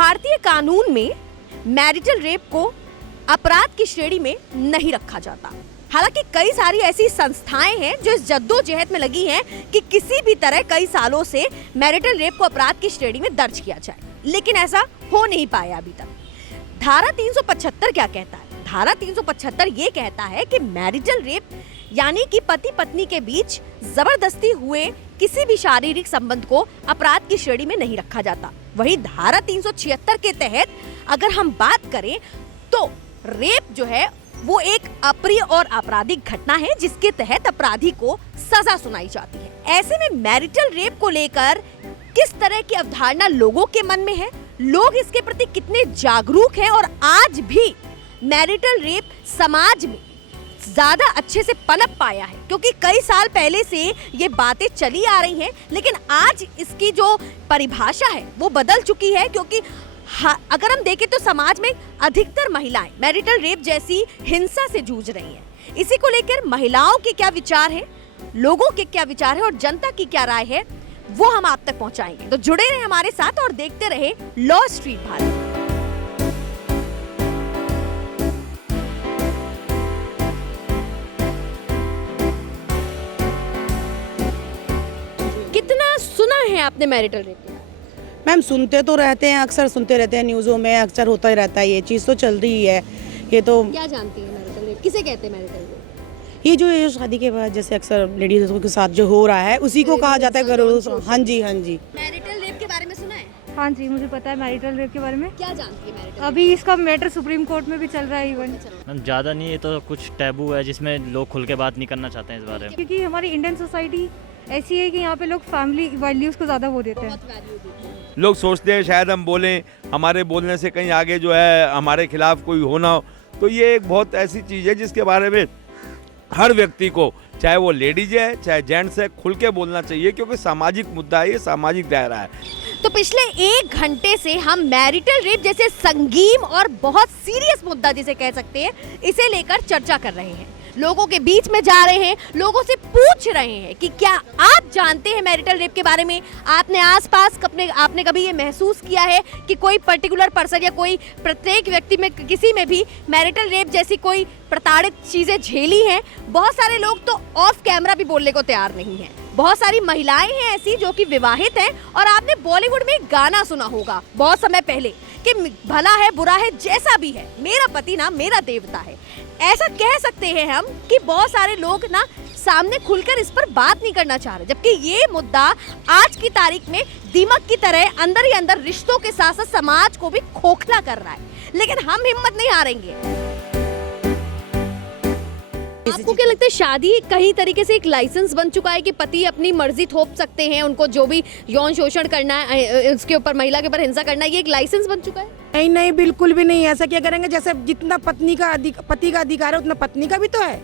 भारतीय कानून में मैरिटल रेप को अपराध की श्रेणी में नहीं रखा जाता। हालांकि कई सारी ऐसी संस्थाएं हैं जो इस जद्दोजहद में लगी हैं कि किसी भी तरह कई सालों से मैरिटल रेप को अपराध की श्रेणी में दर्ज किया जाए, लेकिन ऐसा हो नहीं पाया अभी तक। धारा 375 क्या कहता है? धारा 375 ये कहता है कि मैरिटल रेप यानी कि पति पत्नी के बीच जबरदस्ती हुए किसी भी शारीरिक संबंध को अपराध की श्रेणी में नहीं रखा जाता। वही धारा 376 के तहत अगर हम बात करें तो रेप जो है वो एक अप्रिय और आपराधिक घटना है जिसके तहत अपराधी को सजा सुनाई जाती है। ऐसे में मैरिटल रेप को लेकर किस तरह की अवधारणा लोगों के मन में है, लोग इसके प्रति कितने जागरूक हैं और आज भी मैरिटल रेप समाज में ज्यादा अच्छे से पनप पाया है, क्योंकि कई साल पहले से ये बातें चली आ रही हैं, लेकिन आज इसकी जो परिभाषा है वो बदल चुकी है। क्योंकि अगर हम देखें तो समाज में अधिकतर महिलाएं मैरिटल रेप जैसी हिंसा से जूझ रही हैं। इसी को लेकर महिलाओं के क्या विचार हैं, लोगों के क्या विचार हैं और जनता की क्या राय है, वो हम आप तक पहुंचाएंगे। तो जुड़े रहे हमारे साथ और देखते रहे लॉ स्ट्रीट भारत। कितना सुना है आपने मैरिटल रेप? मैम सुनते तो रहते हैं, अक्सर सुनते रहते हैं, न्यूज़ों में अक्सर होता ही रहता है, ये चीज़ तो चल रही है। ये तो क्या जानती है मैरिटल रेप किसे कहते हैं? मैरिटल रेप ये जो शादी के बाद जैसे अक्सर लेडीज के साथ जो हो रहा है उसी को कहा जाता है घरेलू। हाँ जी, हाँ जी। मैरिटल रेप के बारे में सुना है? हाँ जी, मुझे पता है मैरिटल रेप के बारे में। क्या जानती है मैरिटल? अभी इसका मैटर सुप्रीम कोर्ट में भी चल रहा है इवन। मैम ज़्यादा नहीं, ये तो कुछ टैबू है जिसमें लोग खुल के बात नहीं करना चाहते हैं इस बारे में, क्योंकि हमारी इंडियन सोसाइटी ऐसी है कि यहाँ पे लोग फैमिली वैल्यूज को ज़्यादा वो देते हैं। लोग सोचते हैं शायद हम बोलें, हमारे बोलने से कहीं आगे जो है हमारे खिलाफ कोई हो ना हो। तो ये एक बहुत ऐसी चीज़ है जिसके बारे में हर व्यक्ति को, चाहे वो लेडीज है चाहे जेंट्स है, खुल के बोलना चाहिए, क्योंकि सामाजिक मुद्दा है, ये सामाजिक दायरा है। तो पिछले 1 घंटे से हम मैरिटल रेप जैसे संगीन और बहुत सीरियस मुद्दा जिसे कह सकते हैं, इसे लेकर चर्चा कर रहे हैं, लोगों के बीच में जा रहे हैं, लोगों से पूछ रहे हैं कि क्या आप जानते हैं मैरिटल रेप के बारे में? आपने आसपास आपने कभी ये महसूस किया है कि कोई पर्टिकुलर पर्सन या कोई प्रत्येक व्यक्ति में किसी में भी मैरिटल रेप जैसी कोई प्रताड़ित चीजें झेली हैं? बहुत सारे लोग तो ऑफ कैमरा भी बोलने को तैयार नहीं हैं। बहुत सारी महिलाएं हैं ऐसी जो कि विवाहित हैं, और आपने बॉलीवुड में एक गाना सुना होगा बहुत समय पहले कि भला है बुरा है जैसा भी है, मेरा पति ना मेरा देवता है। ऐसा कह सकते हैं हम कि बहुत सारे लोग ना सामने खुलकर इस पर बात नहीं करना चाह रहे, जबकि ये मुद्दा आज की तारीख में दीमक की तरह अंदर ही अंदर रिश्तों के साथ साथ समाज को भी खोखला कर रहा है, लेकिन हम हिम्मत नहीं हारेंगे। आपको क्या लगता है शादी कहीं तरीके से एक लाइसेंस बन चुका है कि पति अपनी मर्जी थोप सकते हैं, उनको जो भी यौन शोषण करना है, उसके ऊपर महिला के ऊपर हिंसा करना है, ये एक लाइसेंस बन चुका है? नहीं नहीं, बिल्कुल भी नहीं। ऐसा क्या करेंगे? जैसे जितना पति का अधिकार है उतना पत्नी का भी तो है।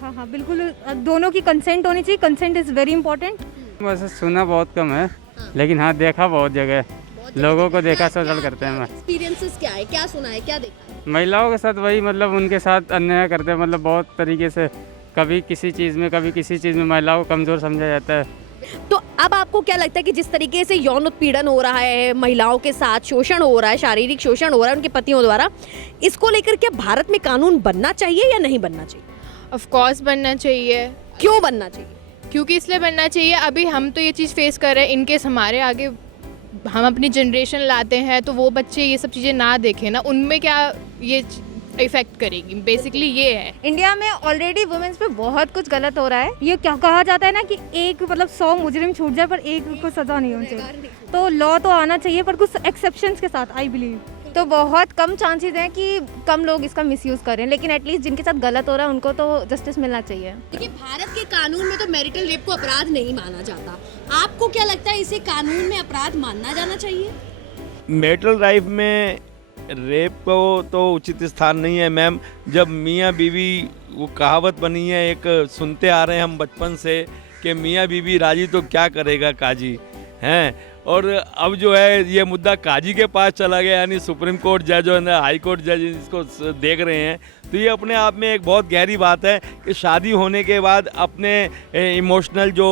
हाँ हाँ बिल्कुल, दोनों की कंसेंट होनी चाहिए। Consent is very important. वैसे सुना बहुत कम है, लेकिन हाँ देखा बहुत जगह, लोगों को देखा सोशल करते हैं। एक्सपीरियंसेस क्या है, क्या सुना है, क्या देखा है? महिलाओं के साथ वही मतलब उनके साथ अन्याय करते हैं, मतलब बहुत तरीके से, कभी किसी चीज़ में कभी किसी चीज़ में महिलाओं को कमज़ोर समझा जाता है। तो अब आपको क्या लगता है कि जिस तरीके से यौन उत्पीड़न हो रहा है, महिलाओं के साथ शोषण हो रहा है, शारीरिक शोषण हो रहा है उनके पतियों द्वारा, इसको लेकर क्या भारत में कानून बनना चाहिए या नहीं बनना चाहिए? ऑफ कोर्स बनना चाहिए। क्यों बनना चाहिए? क्योंकि इसलिए बनना चाहिए, अभी हम तो ये चीज़ फेस कर रहे हैं, इनकेस हमारे आगे हम अपनी जनरेशन लाते हैं तो वो बच्चे ये सब चीज़ें ना देखें ना, उनमें क्या ये इफेक्ट करेगी। बेसिकली ये है, इंडिया में ऑलरेडी वुमेन्स पे बहुत कुछ गलत हो रहा है। ये क्या कहा जाता है ना कि एक मतलब 100 मुजरिम छूट जाए पर एक को सजा नहीं होनी चाहिए। तो लॉ तो आना चाहिए पर कुछ एक्सेप्शंस के साथ, आई बिलीव। तो बहुत कम चांसेस हैं कि कम लोग इसका मिसयूज करें, लेकिन एटलीस्ट जिनके साथ गलत हो रहा है उनको तो जस्टिस मिलना चाहिए। देखिए, भारत के कानून में तो मैरिटल रेप को अपराध नहीं माना जाता। आपको क्या लगता है इसे कानून में अपराध मानना जाना चाहिए? मैरिटल लाइफ में रेप को तो उचित स्थान नहीं है मैम। जब मियाँ बीवी, वो कहावत बनी है एक, सुनते आ रहे हैं हम बचपन से कि मियाँ बीवी राजी तो क्या करेगा काजी, हैं। और अब जो है ये मुद्दा काजी के पास चला गया, यानी सुप्रीम कोर्ट जज और हाई कोर्ट जज इसको देख रहे हैं। तो ये अपने आप में एक बहुत गहरी बात है कि शादी होने के बाद अपने इमोशनल जो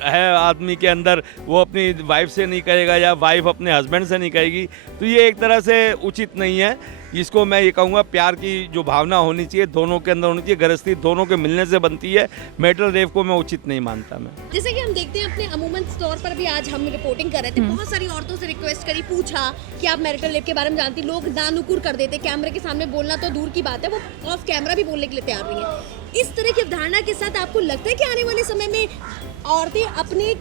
है आदमी के अंदर वो अपनी वाइफ से नहीं कहेगा या वाइफ अपने हस्बैंड से नहीं कहेगी, तो ये एक तरह से उचित नहीं है। इसको मैं ये कहूँगा प्यार की जो भावना होनी चाहिए दोनों के अंदर होनी चाहिए, गृहस्थी दोनों के मिलने से बनती है। मैरिटल रेप को मैं उचित नहीं मानता मैं। जैसे कि हम देखते हैं अपने अमूमन तौर पर भी आज हम रिपोर्टिंग कर रहे थे, बहुत सारी औरतों से रिक्वेस्ट करी, पूछा कि आप मैरिटल रेप के बारे में जानती, लोग नानुकुर कर देते, कैमरे के सामने बोलना तो दूर की बात है, वो ऑफ कैमरा भी बोलने के लिए तैयार नहीं है। इस तरह की अवधारणा के साथ आपको लगता है कि आने वाले समय में औरतें अपने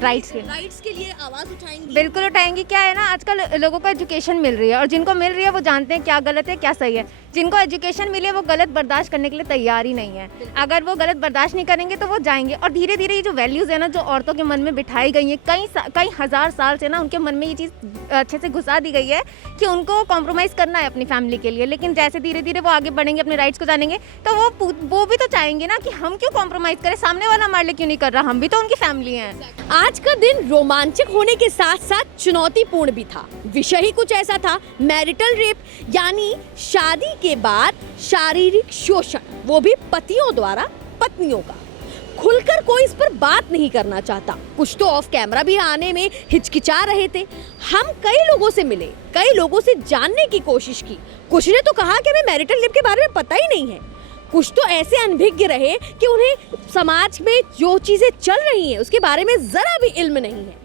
राइट्स के लिए आवाज उठाएंगी? बिल्कुल उठाएंगी। क्या है ना, आजकल लोगों को एजुकेशन मिल रही है और जिनको मिल रही है वो जानते हैं क्या गलत है क्या सही है। जिनको एजुकेशन मिली है वो गलत बर्दाश्त करने के लिए तैयार ही नहीं है। अगर वो गलत बर्दाश्त नहीं करेंगे तो वो जाएंगे। और धीरे धीरे ये जो वैल्यूज़ है ना, जो औरतों के मन में बिठाई गई है कई हज़ार साल से ना, उनके मन में ये चीज़ अच्छे से घुसा दी गई है कि उनको कॉम्प्रोमाइज़ करना है अपनी फैमिली के लिए। लेकिन जैसे धीरे धीरे वो आगे बढ़ेंगे, अपने राइट्स को जानेंगे, तो वो भी तो चाहेंगे ना कि हम क्यों कॉम्प्रोमाइज़ करें, सामने वाला हमारे लिए क्यों नहीं कर रहा, हम भी तो उनकी फैमिली हैं। आज का दिन रोमांचक होने के साथ साथ चुनौतीपूर्ण भी था। विषय ही कुछ ऐसा था, मैरिटल रेप, यानी शादी के बाद शारीरिक शोषण, वो भी पतियों द्वारा पत्नियों का। खुलकर कोई इस पर बात नहीं करना चाहता। कुछ तो ऑफ कैमरा भी आने में हिचकिचा रहे थे। हम कई लोगों से मिले, कई लोगों से जानने की कोशिश की। कुछ ने तो कहा कि हमें मैरिटल रेप के बारे में पता ही नहीं है। कुछ तो ऐसे अनभिज्ञ रहे कि उन्हें समाज में जो चीजें चल रही हैं उसके बारे में जरा भी इल्म नहीं है।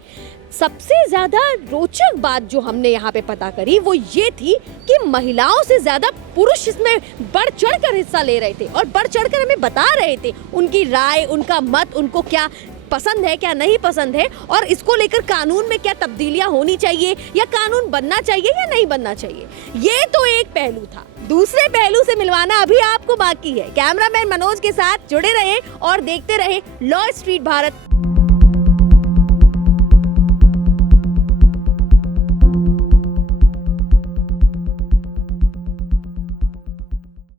सबसे ज्यादा रोचक बात जो हमने यहाँ पे पता करी वो ये थी कि महिलाओं से ज्यादा पुरुष इसमें बढ़ चढ़कर हिस्सा ले रहे थे और बढ़ चढ़कर हमें बता रहे थे उनकी राय, उनका मत, उनको क्या पसंद है क्या नहीं पसंद है, और इसको लेकर कानून में क्या तब्दीलियां होनी चाहिए या कानून बनना चाहिए या नहीं बनना चाहिए। ये तो एक पहलू था। दूसरे पहलू से मिलवाना अभी आपको बाकी है। कैमरामैन मनोज के साथ जुड़े रहे और देखते रहे लॉ स्ट्रीट भारत।